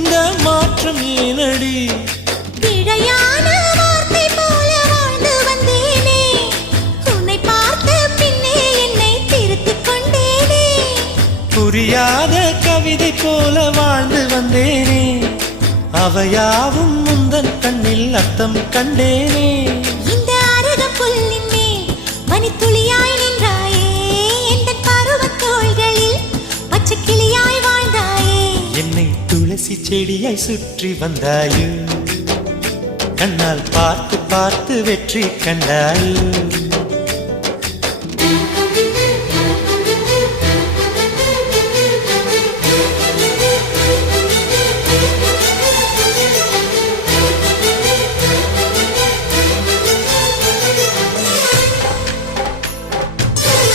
இந்த மாற்றம் ஏனடி? பிழையான வார்த்தை போல வாழ்ந்து வந்தேனே, உன்னை பார்த்த பின்னே என்னை திருத்திக் கொண்டேனே. புரியாத கவிதை போல வாழ்ந்து வந்தேனே, அவையாவும் முந்தன் கண்ணில் அர்த்தம் கண்டேனே. இந்த அருக புல்லின் மேல் மணித்துளியாய் நின்றாயே, இந்த பருவத் தோள்களில் பச்சை கிளியாய் வாழ்ந்தாயே. என்னை துளசி செடியாய் சுற்றி வந்தாயோ, கண்ணால் பார்த்து பார்த்து வெற்றி கண்டாயோ.